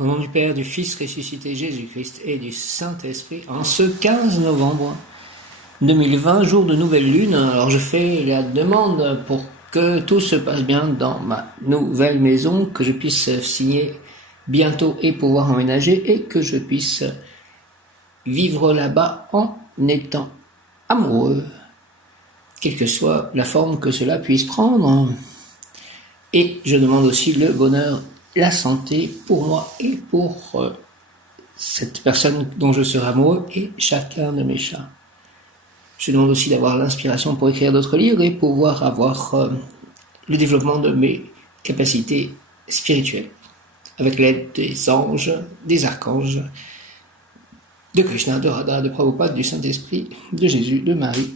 Au nom du Père, du Fils ressuscité Jésus-Christ et du Saint-Esprit, en ce 15 novembre 2020, jour de nouvelle lune, alors je fais la demande pour que tout se passe bien dans ma nouvelle maison, que je puisse signer bientôt et pouvoir emménager et que je puisse vivre là-bas en étant amoureux, quelle que soit la forme que cela puisse prendre. Et je demande aussi le bonheur, la santé pour moi et pour cette personne dont je serai amoureux et chacun de mes chats. Je demande aussi d'avoir l'inspiration pour écrire d'autres livres et pouvoir avoir le développement de mes capacités spirituelles avec l'aide des anges, des archanges, de Krishna, de Radha, de Prabhupada, du Saint-Esprit, de Jésus, de Marie,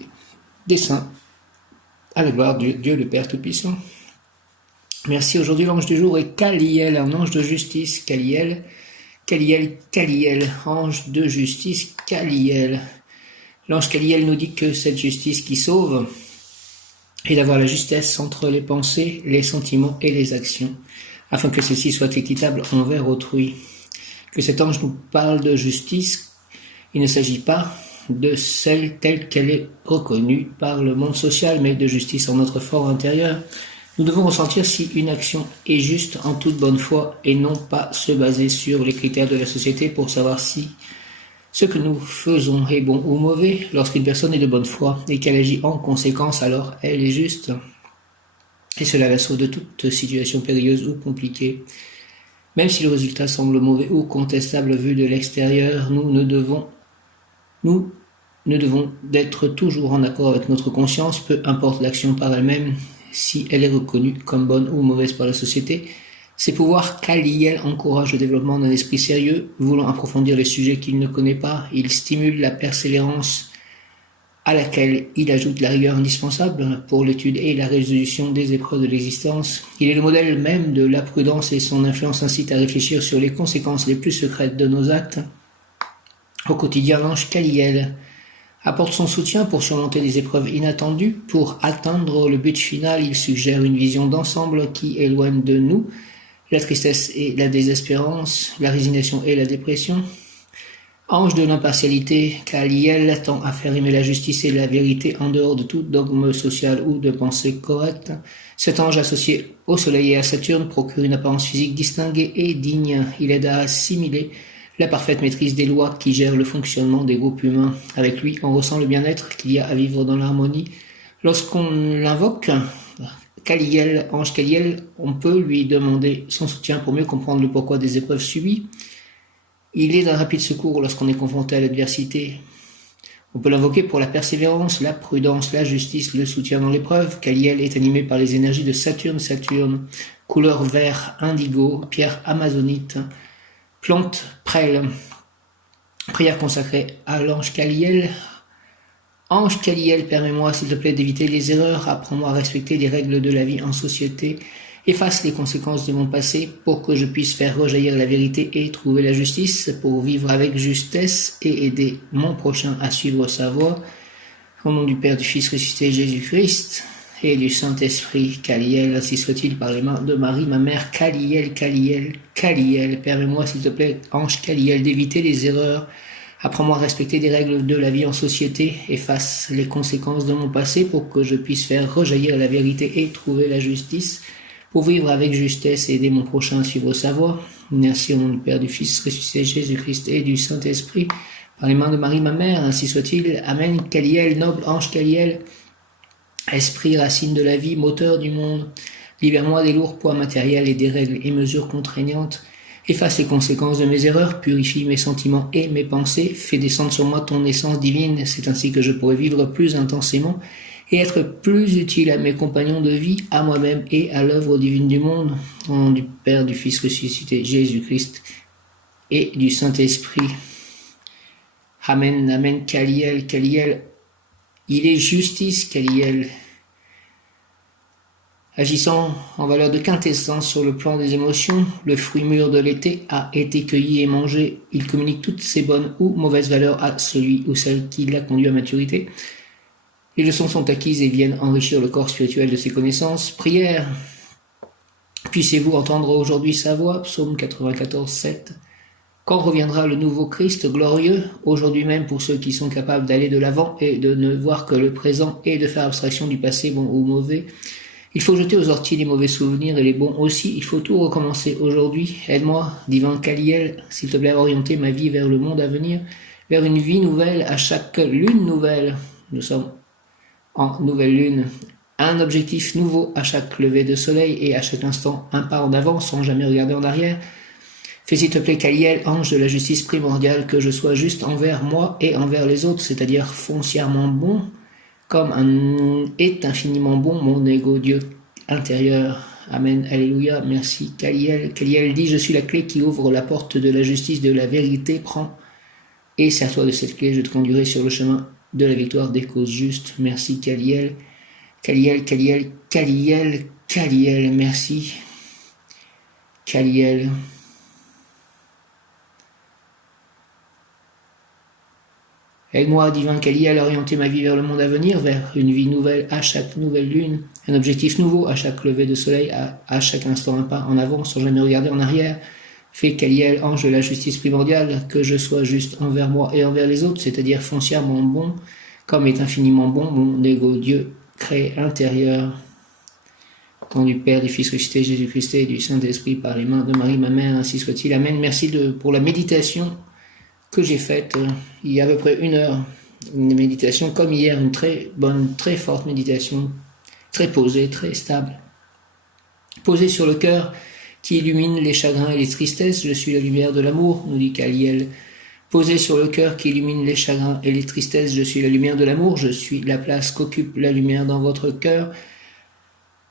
des saints, à la gloire de Dieu le Père Tout-Puissant. Merci, aujourd'hui l'ange du jour est Kaliel, un ange de justice, Kaliel, ange de justice, Kaliel. L'ange Kaliel nous dit que cette justice qui sauve est d'avoir la justesse entre les pensées, les sentiments et les actions, afin que ceci soit équitable envers autrui. Que cet ange nous parle de justice, il ne s'agit pas de celle telle qu'elle est reconnue par le monde social, mais de justice en notre fort intérieur. Nous devons ressentir si une action est juste en toute bonne foi et non pas se baser sur les critères de la société pour savoir si ce que nous faisons est bon ou mauvais. Lorsqu'une personne est de bonne foi et qu'elle agit en conséquence, alors elle est juste. Et cela la sauve de toute situation périlleuse ou compliquée. Même si le résultat semble mauvais ou contestable vu de l'extérieur, nous ne devons d'être toujours en accord avec notre conscience, peu importe l'action par elle-même, si elle est reconnue comme bonne ou mauvaise par la société. Ces pouvoirs Kaliel encouragent le développement d'un esprit sérieux, voulant approfondir les sujets qu'il ne connaît pas. Il stimule la persévérance à laquelle il ajoute la rigueur indispensable pour l'étude et la résolution des épreuves de l'existence. Il est le modèle même de la prudence et son influence incite à réfléchir sur les conséquences les plus secrètes de nos actes. Au quotidien, l'ange Kaliel apporte son soutien pour surmonter des épreuves inattendues. Pour atteindre le but final, il suggère une vision d'ensemble qui éloigne de nous la tristesse et la désespérance, la résignation et la dépression. Ange de l'impartialité, Kaliel tend à faire aimer la justice et la vérité en dehors de tout dogme social ou de pensée correcte. Cet ange associé au Soleil et à Saturne procure une apparence physique distinguée et digne. Il aide à assimiler la parfaite maîtrise des lois qui gèrent le fonctionnement des groupes humains. Avec lui, on ressent le bien-être qu'il y a à vivre dans l'harmonie. Lorsqu'on l'invoque, Kaliel, ange Kaliel, on peut lui demander son soutien pour mieux comprendre le pourquoi des épreuves subies. Il est d'un rapide secours lorsqu'on est confronté à l'adversité. On peut l'invoquer pour la persévérance, la prudence, la justice, le soutien dans l'épreuve. Kaliel est animé par les énergies de Saturne, couleur vert indigo, pierre amazonite, plante prêle. Prière consacrée à l'ange Kaliel. Ange Kaliel, permets-moi s'il te plaît d'éviter les erreurs, apprends-moi à respecter les règles de la vie en société, efface les conséquences de mon passé pour que je puisse faire rejaillir la vérité et trouver la justice, pour vivre avec justesse et aider mon prochain à suivre sa voie. Au nom du Père, du Fils ressuscité Jésus-Christ et du Saint-Esprit, Kaliel, ainsi soit-il par les mains de Marie, ma mère. Kaliel, permets-moi s'il te plaît, ange Kaliel, d'éviter les erreurs. Apprends-moi à respecter des règles de la vie en société, efface les conséquences de mon passé pour que je puisse faire rejaillir la vérité et trouver la justice, pour vivre avec justesse et aider mon prochain à suivre sa voie. Merci au nom du Père, du Fils ressuscité Jésus-Christ et du Saint-Esprit, par les mains de Marie, ma mère, ainsi soit-il. Amen. Kaliel, noble ange Kaliel, esprit racine de la vie, moteur du monde, libère-moi des lourds poids matériels et des règles et mesures contraignantes. Efface les conséquences de mes erreurs, purifie mes sentiments et mes pensées, fais descendre sur moi ton essence divine, c'est ainsi que je pourrai vivre plus intensément et être plus utile à mes compagnons de vie, à moi-même et à l'œuvre divine du monde. Au nom du Père, du Fils ressuscité Jésus-Christ et du Saint-Esprit. Amen, amen. Kaliel, il est justice, Kaliel. Agissant en valeur de quintessence sur le plan des émotions, le fruit mûr de l'été a été cueilli et mangé. Il communique toutes ses bonnes ou mauvaises valeurs à celui ou celle qui l'a conduit à maturité. Les leçons sont acquises et viennent enrichir le corps spirituel de ses connaissances. Prière Puissiez-vous entendre aujourd'hui sa voix, psaume 94, 7. Quand reviendra le nouveau Christ glorieux, aujourd'hui même pour ceux qui sont capables d'aller de l'avant et de ne voir que le présent et de faire abstraction du passé bon ou mauvais? Il faut jeter aux orties les mauvais souvenirs et les bons aussi, il faut tout recommencer aujourd'hui. Aide-moi, divin Kaliel, s'il te plaît, à orienter ma vie vers le monde à venir, vers une vie nouvelle à chaque lune nouvelle. Nous sommes en nouvelle lune. Un objectif nouveau à chaque lever de soleil et à chaque instant un pas en avant sans jamais regarder en arrière. Fais s'il te plaît, Kaliel, ange de la justice primordiale, que je sois juste envers moi et envers les autres, c'est-à-dire foncièrement bon, comme est infiniment bon mon ego Dieu intérieur. Amen, alléluia, merci Kaliel. Kaliel dit, je suis la clé qui ouvre la porte de la justice, de la vérité, prends et sers-toi de cette clé, je te conduirai sur le chemin de la victoire des causes justes. Merci Kaliel, Kaliel, Kaliel, Kaliel, Kaliel, merci Kaliel. Aide-moi, divin Kaliel, à orienter ma vie vers le monde à venir, vers une vie nouvelle à chaque nouvelle lune, un objectif nouveau à chaque lever de soleil, à chaque instant un pas en avant sans jamais regarder en arrière. Fais, Kaliel, ange de la justice primordiale, que je sois juste envers moi et envers les autres, c'est-à-dire foncièrement bon, comme est infiniment bon mon ego Dieu créé intérieur. Au nom du Père, du Fils ressuscité, Jésus-Christ et du Saint-Esprit, par les mains de Marie, ma mère, ainsi soit-il. Amen. Merci pour la méditation que j'ai faite il y a à peu près 1 heure. Une méditation comme hier, une très bonne, très forte méditation, très posée, très stable. Posée sur le cœur qui illumine les chagrins et les tristesses. Je suis la lumière de l'amour, nous dit Kaliel. Posée sur le cœur qui illumine les chagrins et les tristesses. Je suis la lumière de l'amour. Je suis la place qu'occupe la lumière dans votre cœur.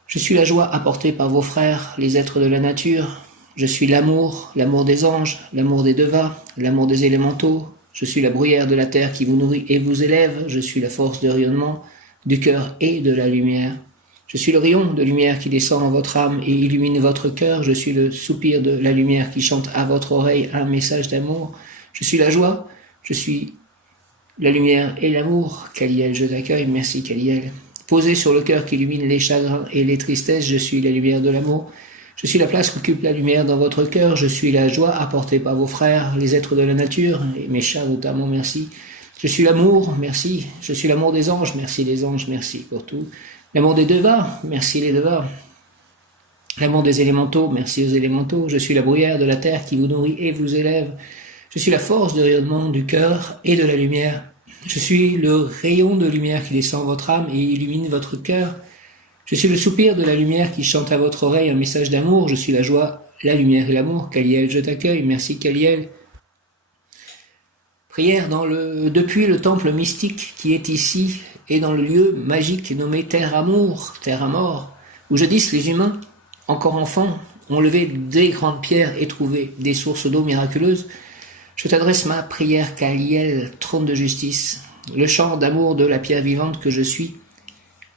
Je suis la joie apportée par vos frères, les êtres de la nature. Je suis l'amour, l'amour des anges, l'amour des devas, l'amour des élémentaux. Je suis la bruyère de la terre qui vous nourrit et vous élève. Je suis la force de rayonnement du cœur et de la lumière. Je suis le rayon de lumière qui descend en votre âme et illumine votre cœur. Je suis le soupir de la lumière qui chante à votre oreille un message d'amour. Je suis la joie, je suis la lumière et l'amour. Kaliel, je t'accueille. Merci Kaliel. Posé sur le cœur qui illumine les chagrins et les tristesses, je suis la lumière de l'amour. Je suis la place qu'occupe la lumière dans votre cœur. Je suis la joie apportée par vos frères, les êtres de la nature, et mes chats notamment, merci. Je suis l'amour, merci. Je suis l'amour des anges, merci les anges, merci pour tout. L'amour des devas, merci les devas. L'amour des élémentaux, merci aux élémentaux. Je suis la bruyère de la terre qui vous nourrit et vous élève. Je suis la force de rayonnement du cœur et de la lumière. Je suis le rayon de lumière qui descend votre âme et illumine votre cœur. Je suis le soupir de la lumière qui chante à votre oreille un message d'amour. Je suis la joie, la lumière et l'amour. Kaliel, je t'accueille. Merci Kaliel. Prière depuis le temple mystique qui est ici et dans le lieu magique nommé Terre Amour, Terre à mort, où jadis les humains, encore enfants, ont levé des grandes pierres et trouvé des sources d'eau miraculeuses. Je t'adresse ma prière Kaliel, trône de justice, le chant d'amour de la pierre vivante que je suis.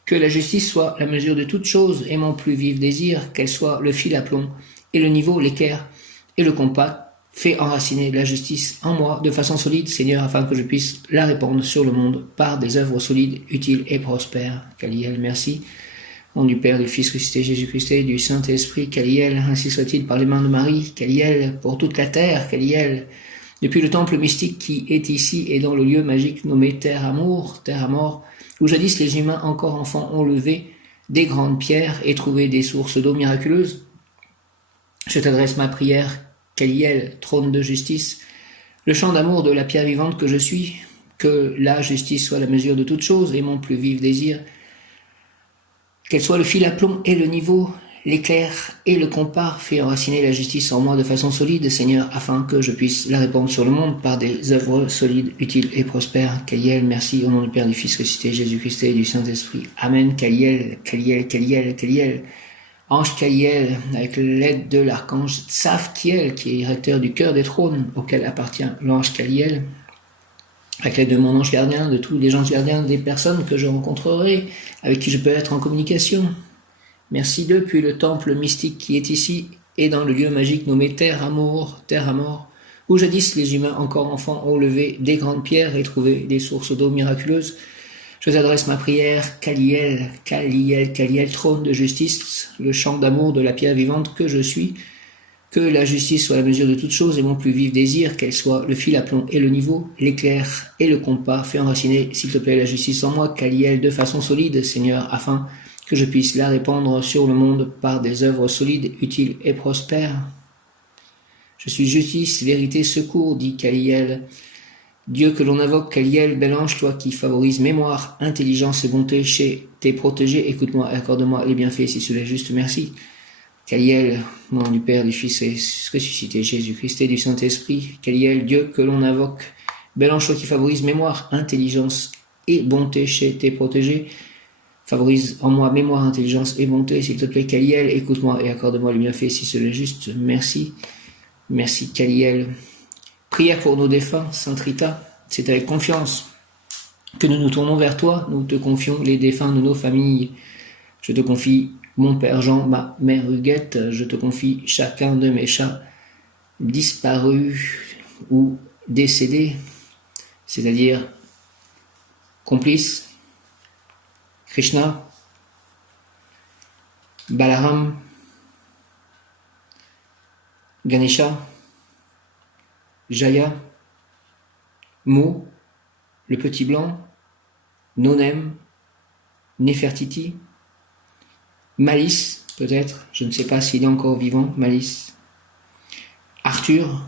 Que la justice soit la mesure de toute chose et mon plus vif désir, qu'elle soit le fil à plomb et le niveau, l'équerre et le compas. Fais enraciner la justice en moi de façon solide, Seigneur, afin que je puisse la répandre sur le monde par des œuvres solides, utiles et prospères. Kaliel, merci. Au nom du Père, du Fils ressuscité, Jésus-Christ et du Saint-Esprit, Kaliel, ainsi soit-il par les mains de Marie, Kaliel, pour toute la terre, Kaliel, depuis le temple mystique qui est ici et dans le lieu magique nommé Terre Amour, Terre à mort, où jadis les humains encore enfants ont levé des grandes pierres et trouvé des sources d'eau miraculeuses. Je t'adresse ma prière, Kaliel, trône de justice, le chant d'amour de la pierre vivante que je suis, que la justice soit la mesure de toute chose et mon plus vif désir, qu'elle soit le fil à plomb et le niveau, l'éclair et le compas. Fais enraciner la justice en moi de façon solide, Seigneur, afin que je puisse la répandre sur le monde par des œuvres solides, utiles et prospères. Kaliel, merci, au nom du Père, du Fils ressuscité, Jésus-Christ et du Saint-Esprit. Amen. Kaliel, Kaliel, Kaliel, Kaliel. Ange Kaliel, avec l'aide de l'archange Tzafkiel, qui est directeur du cœur des trônes, auquel appartient l'ange Kaliel, avec l'aide de mon ange gardien, de tous les anges gardiens, des personnes que je rencontrerai, avec qui je peux être en communication. Merci depuis le temple mystique qui est ici et dans le lieu magique nommé Terre Amour, Terre à mort, où jadis les humains encore enfants ont levé des grandes pierres et trouvé des sources d'eau miraculeuses. Je t'adresse ma prière, Kaliel, Kaliel, Kaliel, trône de justice, le chant d'amour de la pierre vivante que je suis. Que la justice soit la mesure de toutes choses et mon plus vif désir, qu'elle soit le fil à plomb et le niveau, l'éclair et le compas. Fais enraciner, s'il te plaît, la justice en moi, Kaliel, de façon solide, Seigneur, afin que je puisse la répandre sur le monde par des œuvres solides, utiles et prospères. Je suis justice, vérité, secours, dit Kaliel. Dieu que l'on invoque, Kaliel, bel ange, toi qui favorises mémoire, intelligence et bonté chez tes protégés, écoute-moi et accorde-moi les bienfaits si cela est juste, merci. Kaliel, au nom du Père, du Fils et ressuscité, Jésus-Christ et du Saint-Esprit, Kaliel, Dieu que l'on invoque, bel ange, toi qui favorises mémoire, intelligence et bonté chez tes protégés, favorise en moi mémoire, intelligence et bonté, s'il te plaît, Kaliel, écoute-moi et accorde-moi les bienfaits si cela est juste, merci. Merci, Kaliel. Prière pour nos défunts, Sainte Rita, c'est avec confiance que nous nous tournons vers toi, nous te confions les défunts de nos familles. Je te confie mon père Jean, ma mère Huguette, je te confie chacun de mes chats disparus ou décédés, c'est-à-dire complices, Krishna, Balaram, Ganesha, Jaya, Mo, le petit blanc, Nonem, Nefertiti, Malice, peut-être, je ne sais pas s'il est encore vivant, Malice, Arthur,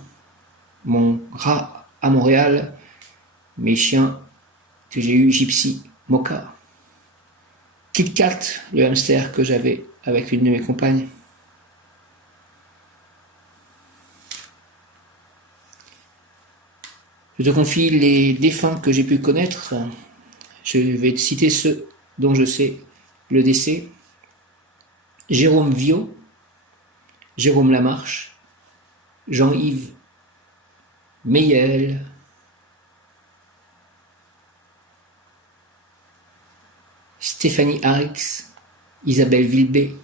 mon rat à Montréal, mes chiens que j'ai eu, Gypsy, Mocha, Kit Kat, le hamster que j'avais avec une de mes compagnes. Je te confie les défunts que j'ai pu connaître. Je vais te citer ceux dont je sais le décès. Jérôme Viau, Jérôme Lamarche, Jean-Yves Meyel, Stéphanie Harix, Isabelle Vilbé,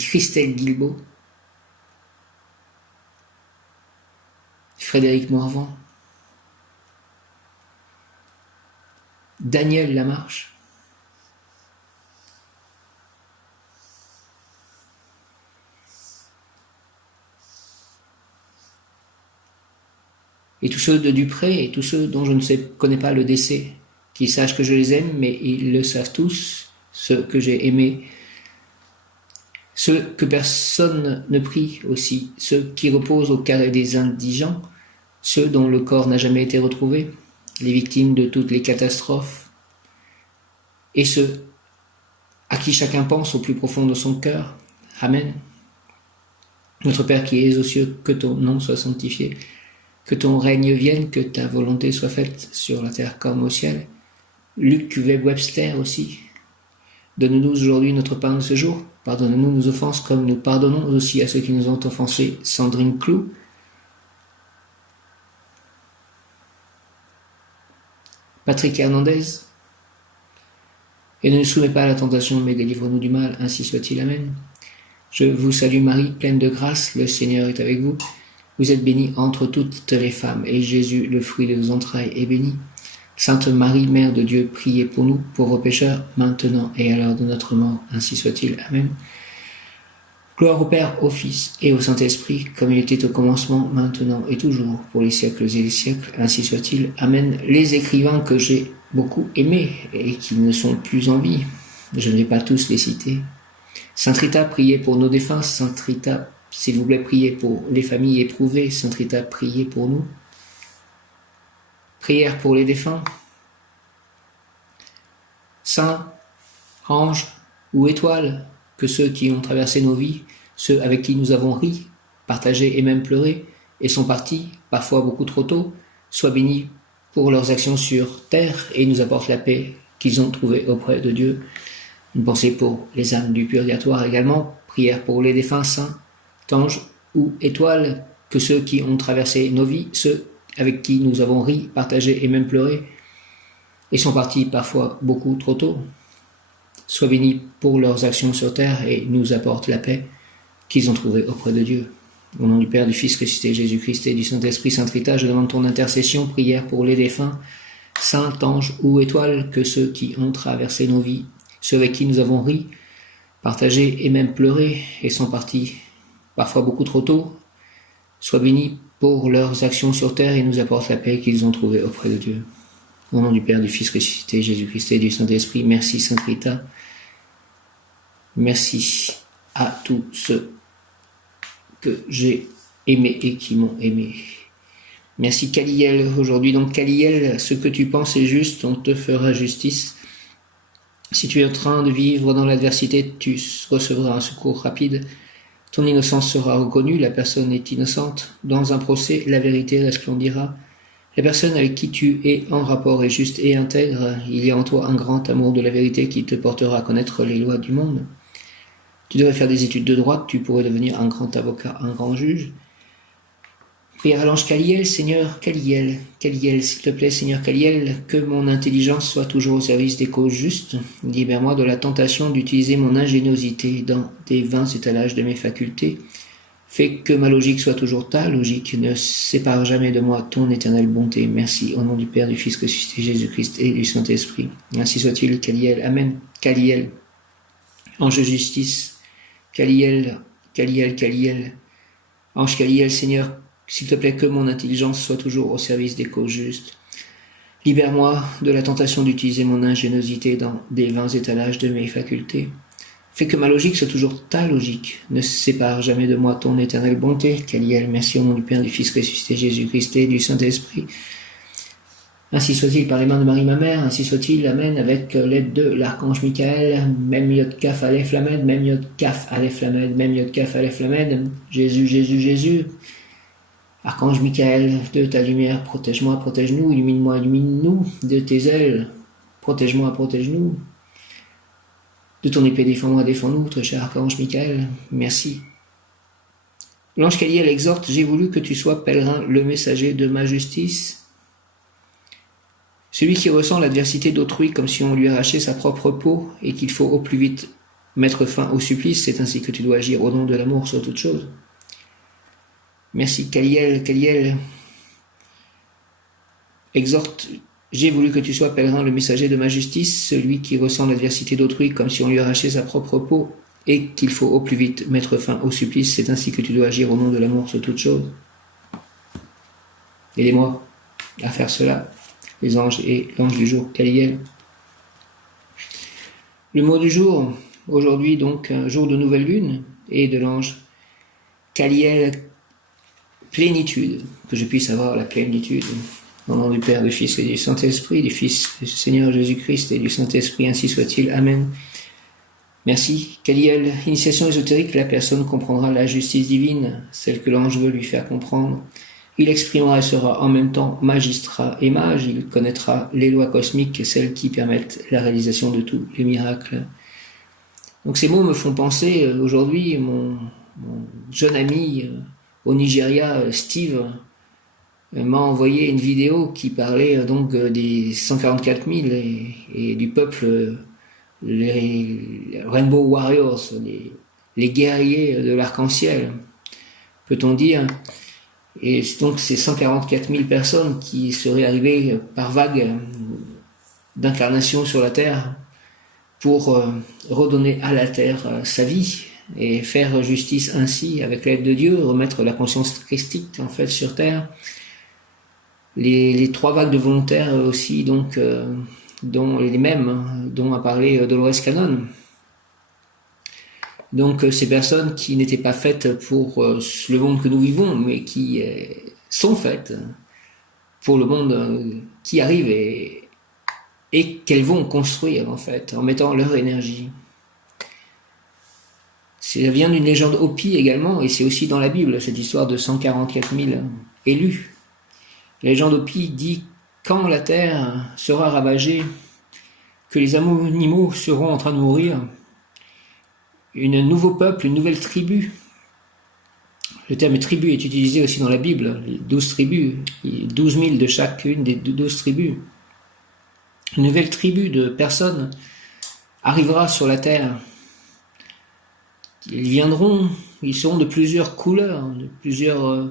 Christelle Guilbeault, Frédéric Morvan, Daniel Lamarche, et tous ceux de Dupré et tous ceux dont je ne connais pas le décès, qu'ils sachent que je les aime, mais ils le savent tous, ceux que j'ai aimés, ceux que personne ne prie aussi, ceux qui reposent au carré des indigents, ceux dont le corps n'a jamais été retrouvé, les victimes de toutes les catastrophes, et ceux à qui chacun pense au plus profond de son cœur. Amen. Notre Père qui es aux cieux, que ton nom soit sanctifié, que ton règne vienne, que ta volonté soit faite sur la terre comme au ciel. Luc Webster aussi. Donne-nous aujourd'hui notre pain de ce jour. Pardonne-nous nos offenses comme nous pardonnons aussi à ceux qui nous ont offensés. Sandrine Clou. Patrick Hernandez. Et ne nous soumets pas à la tentation, mais délivre-nous du mal, ainsi soit-il. Amen. Je vous salue Marie, pleine de grâce, le Seigneur est avec vous. Vous êtes bénie entre toutes les femmes, et Jésus, le fruit de vos entrailles, est béni. Sainte Marie, Mère de Dieu, priez pour nous, pauvres pécheurs, maintenant et à l'heure de notre mort, ainsi soit-il. Amen. Gloire au Père, au Fils et au Saint-Esprit, comme il était au commencement, maintenant et toujours, pour les siècles et les siècles, ainsi soit-il. Amen. Les écrivains que j'ai beaucoup aimés et qui ne sont plus en vie, je ne vais pas tous les citer. Sainte Rita, priez pour nos défunts. Sainte Rita, s'il vous plaît, priez pour les familles éprouvées. Sainte Rita, priez pour nous. Prière pour les défunts. Saints, anges ou étoiles, que ceux qui ont traversé nos vies, ceux avec qui nous avons ri, partagé et même pleuré, et sont partis, parfois beaucoup trop tôt, soient bénis pour leurs actions sur terre et nous apportent la paix qu'ils ont trouvée auprès de Dieu. Une pensée pour les âmes du purgatoire également. Prière pour les défunts, saints, anges ou étoiles, que ceux qui ont traversé nos vies, ceux avec qui nous avons ri, partagé et même pleuré, et sont partis parfois beaucoup trop tôt, soient bénis pour leurs actions sur terre et nous apportent la paix qu'ils ont trouvée auprès de Dieu. Au nom du Père, du Fils ressuscité, Jésus-Christ et du Saint-Esprit, Sainte Rita, je demande ton intercession, prière pour les défunts, saint, ange ou étoile, que ceux qui ont traversé nos vies, ceux avec qui nous avons ri, partagé et même pleuré et sont partis parfois beaucoup trop tôt, soient bénis pour leurs actions sur terre et nous apportent la paix qu'ils ont trouvée auprès de Dieu. Au nom du Père, du Fils ressuscité, Jésus-Christ et du Saint-Esprit, merci Sainte Rita. Merci à tous ceux que j'ai aimés et qui m'ont aimé. Merci Kaliel aujourd'hui. Donc Kaliel, ce que tu penses est juste, on te fera justice. Si tu es en train de vivre dans l'adversité, tu recevras un secours rapide. Ton innocence sera reconnue, la personne est innocente. Dans un procès, la vérité resplendira. La personne avec qui tu es en rapport est juste et intègre. Il y a en toi un grand amour de la vérité qui te portera à connaître les lois du monde. Tu devrais faire des études de droit, tu pourrais devenir un grand avocat, un grand juge. Prière à l'ange Kaliel, Seigneur Kaliel, s'il te plaît, Seigneur Kaliel, que mon intelligence soit toujours au service des causes justes. Libère-moi de la tentation d'utiliser mon ingéniosité dans des vains étalages de mes facultés. Fais que ma logique soit toujours ta logique, ne sépare jamais de moi ton éternelle bonté. Merci, au nom du Père, du Fils ressuscité Jésus-Christ et du Saint-Esprit. Ainsi soit-il, Kaliel, Amen. Kaliel, ange de justice, Kaliel, ange Kaliel, Seigneur, s'il te plaît, que mon intelligence soit toujours au service des causes justes. Libère-moi de la tentation d'utiliser mon ingéniosité dans des vains étalages de mes facultés. Fais que ma logique soit toujours ta logique. Ne sépare jamais de moi ton éternelle bonté. Kaliel, merci au nom du Père, du Fils ressuscité Jésus-Christ et du Saint-Esprit. Ainsi soit-il par les mains de Marie ma mère, ainsi soit-il, Amen, avec l'aide de l'archange Michael, Mem Yod Kaf Aleph Lamed, Mem Yod Kaf Aleph Lamed, Mem Yod Kaf Aleph Lamed, Jésus, Jésus, Jésus. Archange Michael, de ta lumière, protège-moi, protège-nous, illumine-moi, illumine-nous, de tes ailes, protège-moi, protège-nous. De ton épée, défends-moi, défends-nous, très cher Archange Michael, merci. L'ange Kaliel exhorte, j'ai voulu que tu sois pèlerin, le messager de ma justice. Celui qui ressent l'adversité d'autrui comme si on lui arrachait sa propre peau et qu'il faut au plus vite mettre fin au supplice, c'est ainsi que tu dois agir au nom de l'amour sur toute chose. Merci Kaliel, exhorte, j'ai voulu que tu sois pèlerin, le messager de ma justice, celui qui ressent l'adversité d'autrui comme si on lui arrachait sa propre peau et qu'il faut au plus vite mettre fin au supplice, c'est ainsi que tu dois agir au nom de l'amour sur toute chose. Aidez-moi à faire cela, les anges et l'ange du jour, Kaliel. Le mot du jour, aujourd'hui donc, un jour de nouvelle lune, et de l'ange Kaliel, plénitude, que je puisse avoir la plénitude. Au nom du Père, du Fils et du Saint-Esprit, du Fils du Seigneur Jésus-Christ et du Saint-Esprit, ainsi soit-il. Amen. Merci. Kaliel, initiation ésotérique, la personne comprendra la justice divine, celle que l'ange veut lui faire comprendre. Il exprimera et sera en même temps magistrat et mage, il connaîtra les lois cosmiques, celles qui permettent la réalisation de tous les miracles. Donc ces mots me font penser, aujourd'hui, mon jeune ami au Nigeria, Steve, m'a envoyé une vidéo qui parlait donc des 144 000 et du peuple, les Rainbow Warriors, les guerriers de l'arc-en-ciel, peut-on dire. Et donc ces 144 000 personnes qui seraient arrivées par vagues d'incarnation sur la Terre pour redonner à la Terre sa vie et faire justice ainsi avec l'aide de Dieu, remettre la conscience christique en fait sur Terre. Les trois vagues de volontaires aussi, donc, dont les mêmes dont a parlé Dolores Cannon. Donc ces personnes qui n'étaient pas faites pour le monde que nous vivons, mais qui sont faites pour le monde qui arrive et qu'elles vont construire en fait, en mettant leur énergie. Ça vient d'une légende Hopi également, et c'est aussi dans la Bible, cette histoire de 144 000 élus. La légende Hopi dit « Quand la terre sera ravagée, que les animaux seront en train de mourir, un nouveau peuple, une nouvelle tribu. » Le terme tribu est utilisé aussi dans la Bible, les 12 tribus, 12 000 de chacune des 12 tribus. Une nouvelle tribu de personnes arrivera sur la terre. Ils viendront, ils seront de plusieurs couleurs, de plusieurs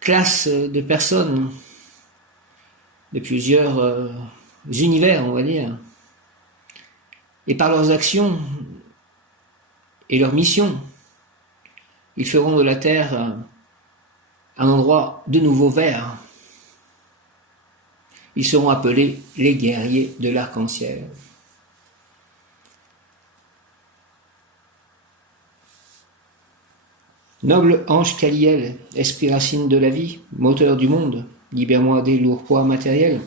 classes de personnes, de plusieurs univers, on va dire. Et par leurs actions et leurs missions, ils feront de la terre un endroit de nouveau vert. Ils seront appelés les guerriers de l'arc-en-ciel. Noble ange Kaliel, esprit racine de la vie, moteur du monde, libère-moi des lourds poids matériels.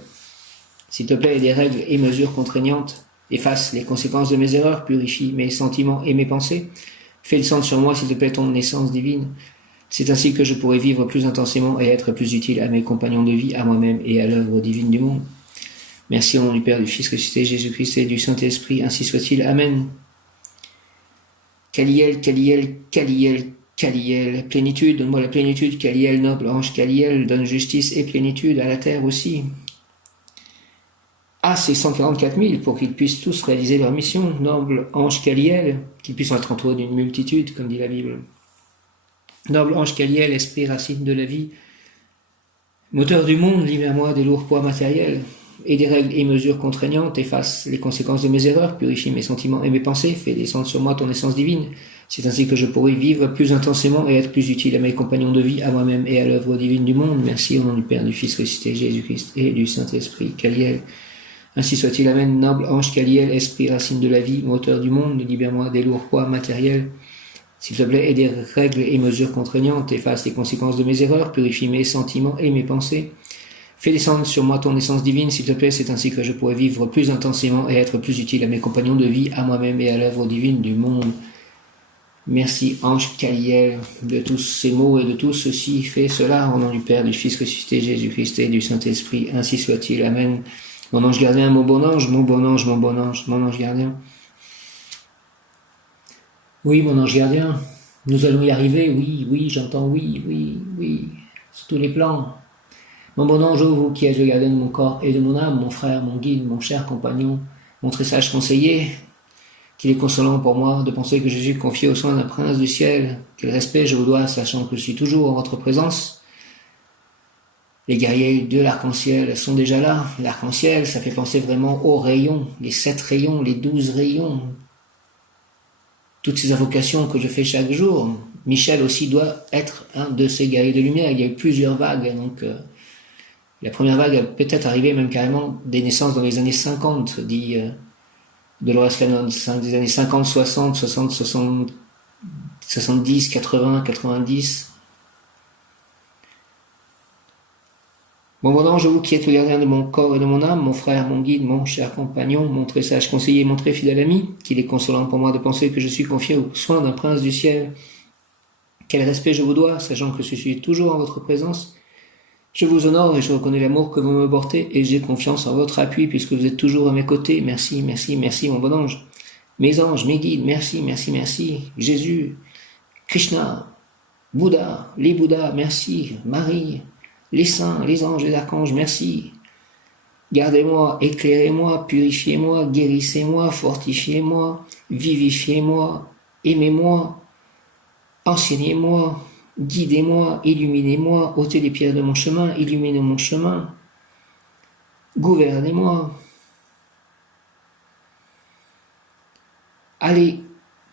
S'il te plaît, des règles et mesures contraignantes, efface les conséquences de mes erreurs, purifie mes sentiments et mes pensées. Fais descendre sur moi, s'il te plaît, ton essence divine. C'est ainsi que je pourrai vivre plus intensément et être plus utile à mes compagnons de vie, à moi-même et à l'œuvre divine du monde. Merci au nom du Père, du Fils ressuscité, Jésus-Christ et du Saint-Esprit, ainsi soit-il. Amen. Kaliel, Kaliel, Kaliel, Kaliel, plénitude, donne-moi la plénitude, Kaliel, noble ange Kaliel, donne justice et plénitude à la terre aussi. À ces 144 000 pour qu'ils puissent tous réaliser leur mission, noble ange Kaliel, qu'ils puissent être entourés d'une multitude, comme dit la Bible. Noble ange Kaliel, esprit racine de la vie, moteur du monde, libère-moi des lourds poids matériels et des règles et mesures contraignantes, efface les conséquences de mes erreurs, purifie mes sentiments et mes pensées, fais descendre sur moi ton essence divine. C'est ainsi que je pourrai vivre plus intensément et être plus utile à mes compagnons de vie, à moi-même et à l'œuvre divine du monde. Merci au nom du Père, du Fils ressuscité, Jésus-Christ et du Saint-Esprit. Kaliel. Ainsi soit-il. Amen. Noble ange Kaliel, esprit racine de la vie, moteur du monde, libère-moi des lourds poids matériels. S'il te plaît, et des règles et mesures contraignantes, efface les conséquences de mes erreurs, purifie mes sentiments et mes pensées. Fais descendre sur moi ton essence divine, s'il te plaît, c'est ainsi que je pourrai vivre plus intensément et être plus utile à mes compagnons de vie, à moi-même et à l'œuvre divine du monde. Merci, ange Kaliel, de tous ces mots et de tout ceci. Fais cela au nom du Père, du Fils ressuscité, Jésus-Christ et du Saint-Esprit. Ainsi soit-il. Amen. Mon ange gardien, mon bon ange, mon bon ange, mon bon ange, mon ange gardien. Oui, mon ange gardien, nous allons y arriver, oui, j'entends oui, sur tous les plans. Mon bon ange, vous qui êtes le gardien de mon corps et de mon âme, mon frère, mon guide, mon cher compagnon, mon très sage conseiller, qu'il est consolant pour moi de penser que je suis confié aux soins d'un prince du ciel, quel respect je vous dois, sachant que je suis toujours en votre présence. Les guerriers de l'arc-en-ciel sont déjà là. L'arc-en-ciel, ça fait penser vraiment aux rayons, les 7 rayons, les 12 rayons. Toutes ces invocations que je fais chaque jour. Michel aussi doit être un de ces guerriers de lumière. Il y a eu plusieurs vagues, donc la première vague a peut-être arrivé même carrément des naissances dans les années 50, dit Dolores Cannon, des années 50, 60, 60, 60, 70, 80, 90. Mon bon ange, vous qui êtes le gardien de mon corps et de mon âme, mon frère, mon guide, mon cher compagnon, mon très sage conseiller, mon très fidèle ami, qu'il est consolant pour moi de penser que je suis confié aux soins d'un prince du ciel. Quel respect je vous dois, sachant que je suis toujours en votre présence. Je vous honore et je reconnais l'amour que vous me portez et j'ai confiance en votre appui puisque vous êtes toujours à mes côtés. Merci, merci, merci, mon bon ange. Mes anges, mes guides, merci, merci, merci. Jésus, Krishna, Bouddha, les Bouddhas, merci. Marie, les saints, les anges, les archanges, merci. Gardez-moi, éclairez-moi, purifiez-moi, guérissez-moi, fortifiez-moi, vivifiez-moi, aimez-moi, enseignez-moi, guidez-moi, illuminez-moi, ôtez les pierres de mon chemin, illuminez mon chemin, gouvernez-moi. Allez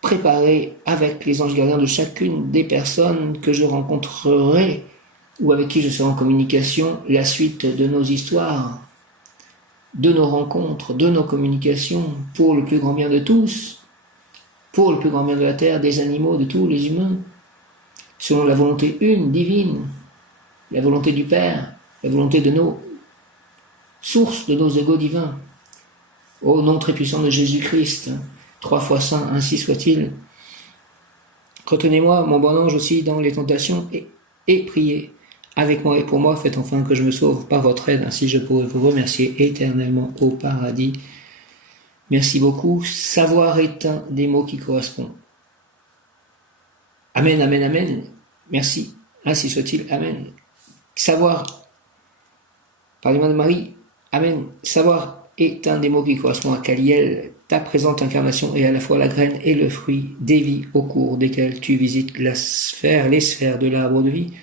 préparer avec les anges gardiens de chacune des personnes que je rencontrerai ou avec qui je serai en communication la suite de nos histoires, de nos rencontres, de nos communications, pour le plus grand bien de tous, pour le plus grand bien de la terre, des animaux, de tous les humains, selon la volonté une, divine, la volonté du Père, la volonté de nos sources, de nos égaux divins. Au nom très puissant de Jésus-Christ, 3 fois saint, ainsi soit-il. Retenez-moi, mon bon ange, aussi dans les tentations, et priez avec moi et pour moi, faites enfin que je me sauve par votre aide, ainsi je pourrai vous remercier éternellement au paradis. Merci beaucoup. Savoir est un des mots qui correspond. Amen, amen, amen. Merci. Ainsi soit-il. Amen. Savoir, par les mains de Marie. Amen. Savoir est un des mots qui correspond à Kaliel. Ta présente incarnation est à la fois la graine et le fruit des vies au cours desquelles tu visites les sphères de l'arbre de vie.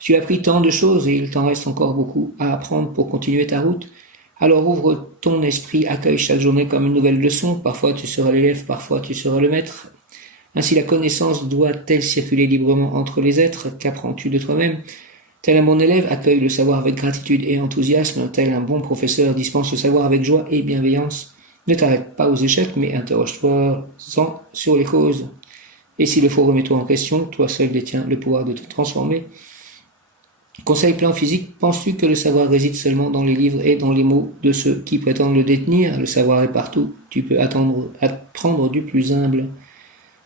Tu as appris tant de choses et il t'en reste encore beaucoup à apprendre pour continuer ta route. Alors ouvre ton esprit, accueille chaque journée comme une nouvelle leçon. Parfois tu seras l'élève, parfois tu seras le maître. Ainsi la connaissance doit-elle circuler librement entre les êtres? Qu'apprends-tu de toi-même? Tel un bon élève accueille le savoir avec gratitude et enthousiasme. Tel un bon professeur dispense le savoir avec joie et bienveillance. Ne t'arrête pas aux échecs, mais interroge-toi sur les causes. Et s'il le faut, remets-toi en question. Toi seul détiens le pouvoir de te transformer. Conseil plan physique, penses-tu que le savoir réside seulement dans les livres et dans les mots de ceux qui prétendent le détenir? Le savoir est partout, tu peux apprendre du plus humble.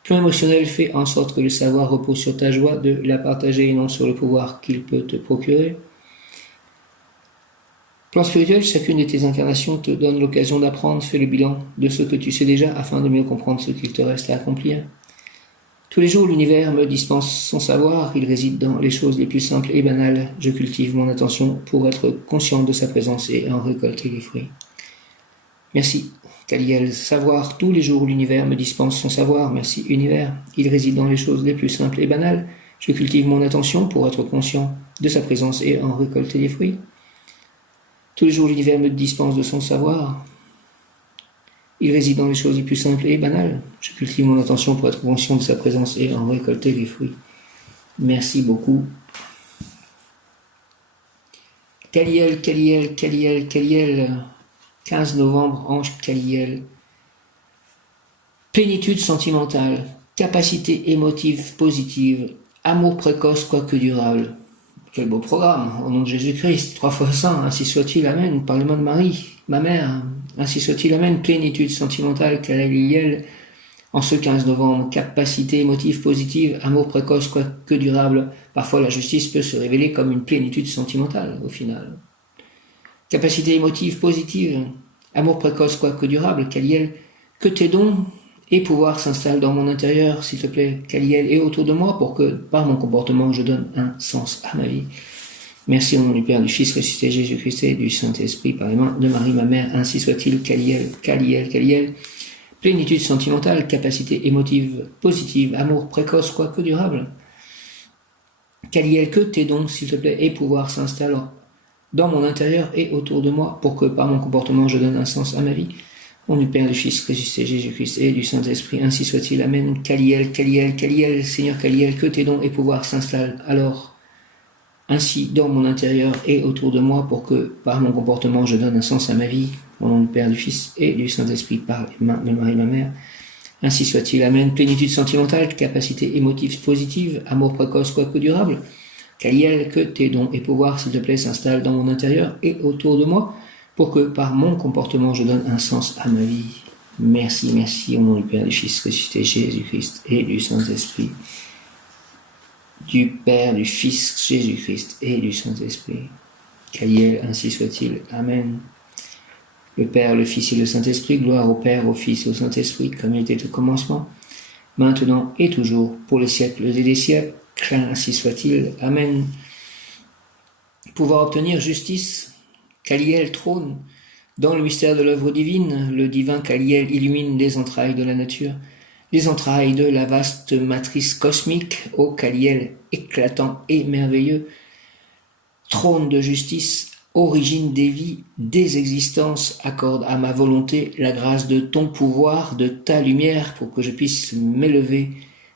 Plan émotionnel, fais en sorte que le savoir repose sur ta joie de la partager et non sur le pouvoir qu'il peut te procurer. Plan spirituel, chacune de tes incarnations te donne l'occasion d'apprendre, fais le bilan de ce que tu sais déjà afin de mieux comprendre ce qu'il te reste à accomplir. Tous les jours, l'univers me dispense son savoir, il réside dans les choses les plus simples et banales. Je cultive mon attention pour être conscient de sa présence et en récolter les fruits. Merci, Kaliel. Savoir, tous les jours, l'univers me dispense son savoir. Merci, univers. Il réside dans les choses les plus simples et banales. Je cultive mon attention pour être conscient de sa présence et en récolter les fruits. Tous les jours, l'univers me dispense de son savoir. Il réside dans les choses les plus simples et banales. Je cultive mon attention pour être conscient de sa présence et en récolter les fruits. Merci beaucoup. Kaliel, Kaliel, Kaliel, Kaliel. 15 novembre, ange Kaliel. Plénitude sentimentale, capacité émotive positive, amour précoce quoique durable. Quel beau programme, au nom de Jésus-Christ, 3 fois 100, ainsi soit-il, amen, par le nom de Marie, ma mère, ainsi soit-il, amen, plénitude sentimentale, Kaliel, en ce 15 novembre, capacité émotive positive, amour précoce quoique durable. Parfois la justice peut se révéler comme une plénitude sentimentale, au final. Capacité émotive positive, amour précoce quoique durable, Kaliel, que tes dons et pouvoirs s'installent dans mon intérieur, s'il te plaît, Kaliel, et autour de moi, pour que, par mon comportement, je donne un sens à ma vie. Merci au nom du Père, du Fils ressuscité Jésus-Christ et du Saint-Esprit, par les mains de Marie, ma mère, ainsi soit-il, Kaliel, Kaliel, Kaliel. Plénitude sentimentale, capacité émotive positive, amour précoce quoique durable. Kaliel, que tes dons, s'il te plaît, et pouvoirs s'installent dans mon intérieur et autour de moi, pour que, par mon comportement, je donne un sens à ma vie. Au nom du Père, du Fils ressuscité Jésus-Christ et du Saint-Esprit, ainsi soit-il. Amen. Kaliel, Kaliel, Kaliel, Seigneur Kaliel, que tes dons et pouvoirs s'installent alors ainsi dans mon intérieur et autour de moi, pour que, par mon comportement, je donne un sens à ma vie. Au nom du Père, du Fils et du Saint-Esprit, par les mains de Marie, ma mère. Ainsi soit-il. Amen. Plénitude sentimentale, capacité émotive positive, amour précoce quoique durable. Kaliel, que tes dons et pouvoirs, s'il te plaît, s'installent dans mon intérieur et autour de moi, pour que, par mon comportement, je donne un sens à ma vie. Merci, merci, au nom du Père, du Fils ressuscité Jésus-Christ et du Saint-Esprit. Du Père, du Fils Jésus-Christ et du Saint-Esprit. Kaliel, ainsi soit-il. Amen. Le Père, le Fils et le Saint-Esprit, gloire au Père, au Fils et au Saint-Esprit, comme il était au commencement, maintenant et toujours, pour les siècles et des siècles. Ainsi soit-il. Amen. Pouvoir obtenir justice. Kaliel trône dans le mystère de l'œuvre divine. Le divin Kaliel illumine les entrailles de la nature, les entrailles de la vaste matrice cosmique. Ô Kaliel éclatant et merveilleux, trône de justice, origine des vies, des existences, accorde à ma volonté la grâce de ton pouvoir, de ta lumière, pour que je puisse m'élever,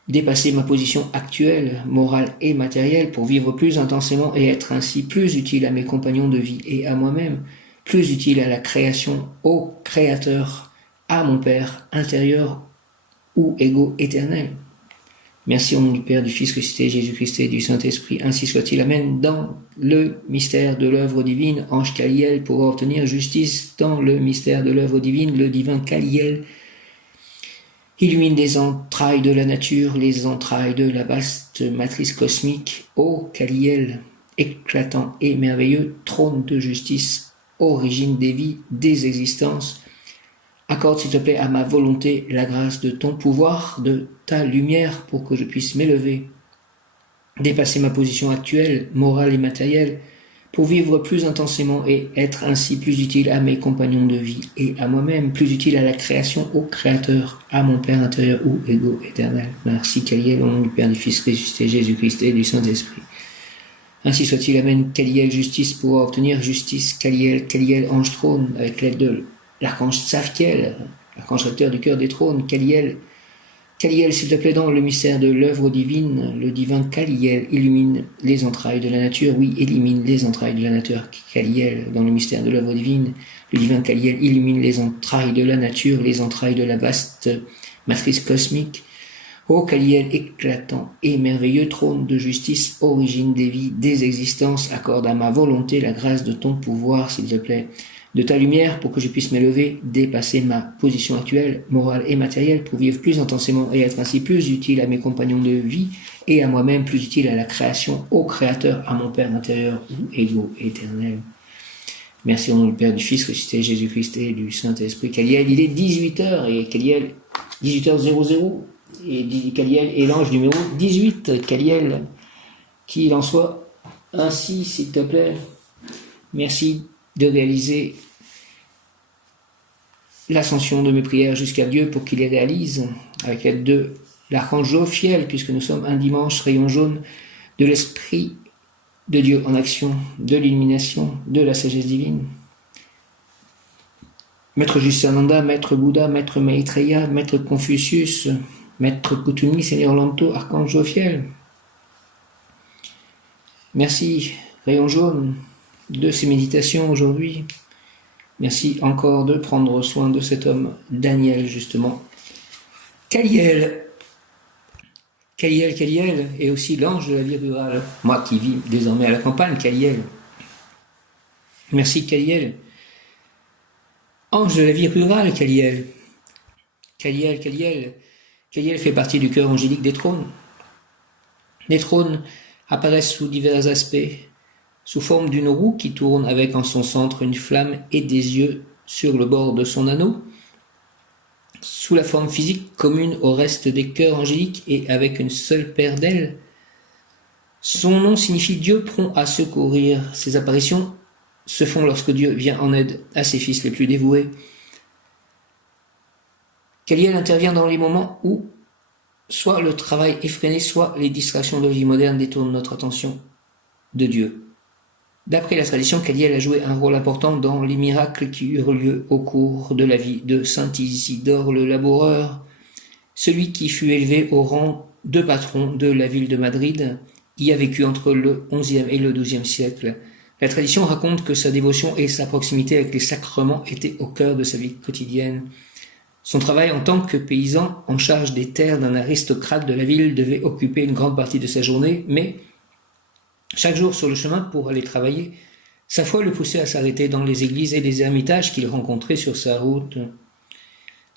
dépasser ma position actuelle, morale et matérielle, pour vivre plus intensément et être ainsi plus utile à mes compagnons de vie et à moi-même, plus utile à la création, au Créateur, à mon Père intérieur ou égaux éternel. Merci au nom du Père, du Fils ressuscité Jésus-Christ et du Saint-Esprit, ainsi soit-il. Amen. Dans le mystère de l'œuvre divine, ange Kaliel pourra obtenir justice. Dans le mystère de l'œuvre divine, le divin Kaliel illumine les entrailles de la nature, les entrailles de la vaste matrice cosmique. Ô Kaliel, éclatant et merveilleux, trône de justice, origine des vies, des existences, accorde s'il te plaît à ma volonté la grâce de ton pouvoir, de ta lumière, pour que je puisse m'élever, dépasser ma position actuelle, morale et matérielle, pour vivre plus intensément et être ainsi plus utile à mes compagnons de vie et à moi-même, plus utile à la création, au Créateur, à mon Père intérieur ou égaux éternel. Merci Kaliel, au nom du Père, du Fils ressuscité Jésus-Christ et du Saint-Esprit. Ainsi soit-il, Amen. Kaliel, justice, pour obtenir justice. Kaliel, Kaliel, ange trône, avec l'aide de l'archange Tzadkiel, l'archange recteur du cœur des trônes. Kaliel, Kaliel, s'il te plaît, dans le mystère de l'œuvre divine, le divin Kaliel illumine les entrailles de la nature. Oui, élimine les entrailles de la nature. Kaliel, dans le mystère de l'œuvre divine, le divin Kaliel illumine les entrailles de la nature, les entrailles de la vaste matrice cosmique. Ô Kaliel, éclatant et merveilleux trône de justice, origine des vies, des existences, accorde à ma volonté la grâce de ton pouvoir, s'il te plaît, de ta lumière pour que je puisse m'élever, dépasser ma position actuelle, morale et matérielle, pour vivre plus intensément et être ainsi plus utile à mes compagnons de vie et à moi-même, plus utile à la création, au Créateur, à mon Père intérieur ou égaux éternel. Merci au nom du Père, du Fils, ressuscité, Jésus-Christ et du Saint-Esprit. Kaliel, il est 18h et Kaliel, 18h00. Et Kaliel est l'ange numéro 18. Kaliel, qu'il en soit ainsi, s'il te plaît. Merci de réaliser l'ascension de mes prières jusqu'à Dieu pour qu'il les réalise avec l'aide de l'archange Jophiel, puisque nous sommes un dimanche, rayon jaune de l'Esprit de Dieu en action, de l'illumination, de la sagesse divine. Maître Justananda, Maître Bouddha, Maître Maitreya, Maître Confucius, Maître Kutumi, Seigneur Lanto, Archange Jophiel. Merci, rayon jaune, de ces méditations aujourd'hui. Merci encore de prendre soin de cet homme, Daniel, justement. Kaliel, Kaliel, et aussi l'ange de la vie rurale. Moi qui vis désormais à la campagne, Kaliel. Merci, Kaliel. Ange de la vie rurale, Kaliel. Kaliel fait partie du cœur angélique des trônes. Les trônes apparaissent sous divers aspects, sous forme d'une roue qui tourne avec en son centre une flamme et des yeux sur le bord de son anneau, sous la forme physique commune au reste des cœurs angéliques et avec une seule paire d'ailes. Son nom signifie Dieu prompt à secourir. Ses apparitions se font lorsque Dieu vient en aide à ses fils les plus dévoués. Kaliel intervient dans les moments où soit le travail effréné, soit les distractions de la vie moderne détournent notre attention de Dieu. D'après la tradition, Kaliel a joué un rôle important dans les miracles qui eurent lieu au cours de la vie de saint Isidore le Laboureur, celui qui fut élevé au rang de patron de la ville de Madrid, y a vécu entre le XIe et le XIIe siècle. La tradition raconte que sa dévotion et sa proximité avec les sacrements étaient au cœur de sa vie quotidienne. Son travail en tant que paysan en charge des terres d'un aristocrate de la ville devait occuper une grande partie de sa journée, mais chaque jour sur le chemin pour aller travailler, sa foi le poussait à s'arrêter dans les églises et les ermitages qu'il rencontrait sur sa route.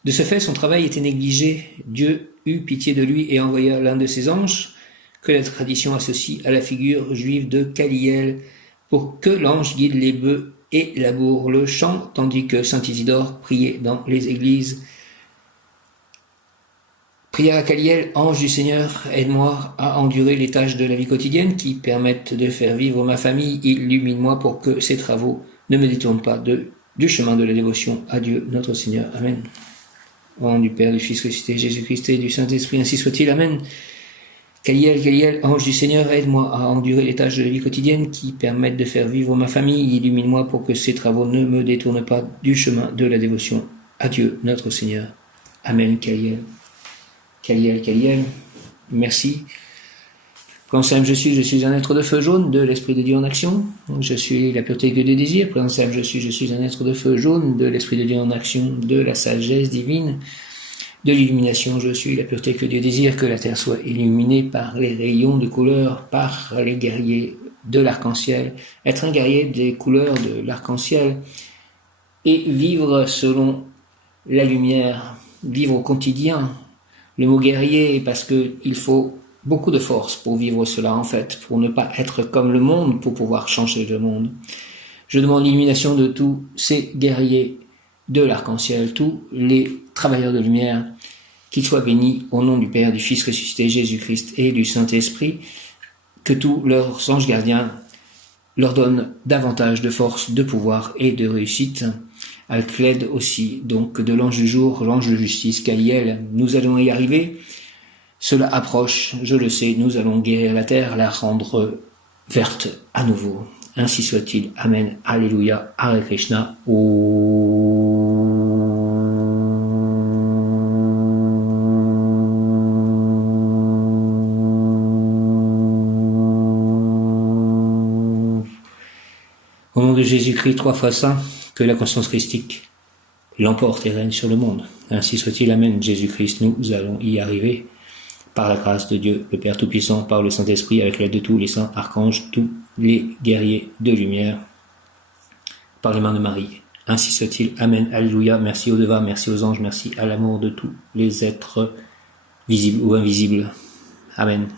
De ce fait, son travail était négligé. Dieu eut pitié de lui et envoya l'un de ses anges, que la tradition associe à la figure juive de Kaliel, pour que l'ange guide les bœufs et laboure le champ, tandis que saint Isidore priait dans les églises. Prière à Kaliel, ange du Seigneur, aide-moi à endurer les tâches de la vie quotidienne qui permettent de faire vivre ma famille, illumine-moi pour que ces travaux ne me détournent pas du chemin de la dévotion à Dieu notre Seigneur. Amen. Au nom du Père, du Fils ressuscité, Jésus-Christ et du Saint-Esprit, ainsi soit-il. Amen. Kaliel, ange du Seigneur, aide-moi à endurer les tâches de la vie quotidienne qui permettent de faire vivre ma famille, illumine-moi pour que ces travaux ne me détournent pas du chemin de la dévotion à Dieu notre Seigneur. Amen. Kaliel, merci. Président je suis un être de feu jaune de l'Esprit de Dieu en action. Je suis la pureté que Dieu désire. Président je suis un être de feu jaune de l'Esprit de Dieu en action, de la sagesse divine, de l'illumination. Je suis la pureté que Dieu désire, que la terre soit illuminée par les rayons de couleur, par les guerriers de l'arc-en-ciel. Être un guerrier des couleurs de l'arc-en-ciel et vivre selon la lumière, vivre au quotidien. Le mot guerrier, parce qu'il faut beaucoup de force pour vivre cela, en fait, pour ne pas être comme le monde, pour pouvoir changer le monde. Je demande l'illumination de tous ces guerriers de l'arc-en-ciel, tous les travailleurs de lumière, qu'ils soient bénis au nom du Père, du Fils ressuscité, Jésus-Christ et du Saint-Esprit, que tous leurs anges gardiens leur donnent davantage de force, de pouvoir et de réussite, avec l'aide aussi donc de l'ange du jour, l'ange de justice, Kaliel. Nous allons y arriver. Cela approche, je le sais, nous allons guérir la terre, la rendre verte à nouveau. Ainsi soit-il. Amen. Alléluia. Hare Krishna. Au nom de Jésus-Christ, 3 fois saint, que la conscience christique l'emporte et règne sur le monde. Ainsi soit-il. Amen. Jésus-Christ, nous allons y arriver. Par la grâce de Dieu, le Père Tout-Puissant, par le Saint-Esprit, avec l'aide de tous les saints archanges, tous les guerriers de lumière, par les mains de Marie. Ainsi soit-il. Amen. Alléluia. Merci aux devins, merci aux anges, merci à l'amour de tous les êtres visibles ou invisibles. Amen.